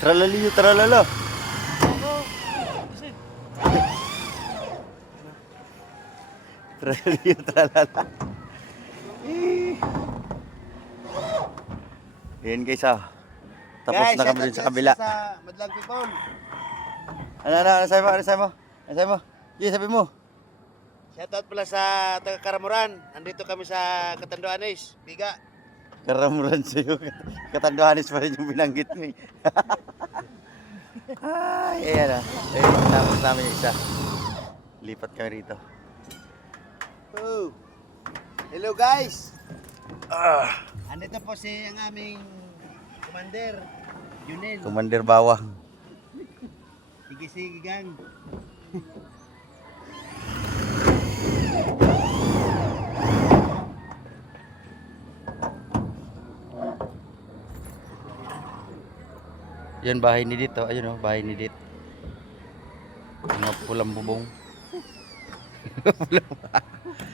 Tralaliyo, tralala. Tralaliyo, tralala. Yan guys ah. Tapos Guys, na kami dun sa kabila. Sa Madlang Pipon. Ano, ano, ano sabi mo? Ano sabi mo? Ano sabi mo? Yes, sabi mo. Shoutout pala sa taga Karamuran. Andito kami sa Katanduanes. Biga. Karamuran sa'yo. Katanduhanis pa rin yung binanggit mo eh. Ay, ayan ah. Ayun, tapos namin yung isa. Lipat kami rito. Oh. Hello guys. Ah, Andito po si ang aming commander. Junel. Commander Bawang. Sige-sige gang. Yan bahay ni Dit. Ayun oh, bahay ni Dit. Mga pulang bubong.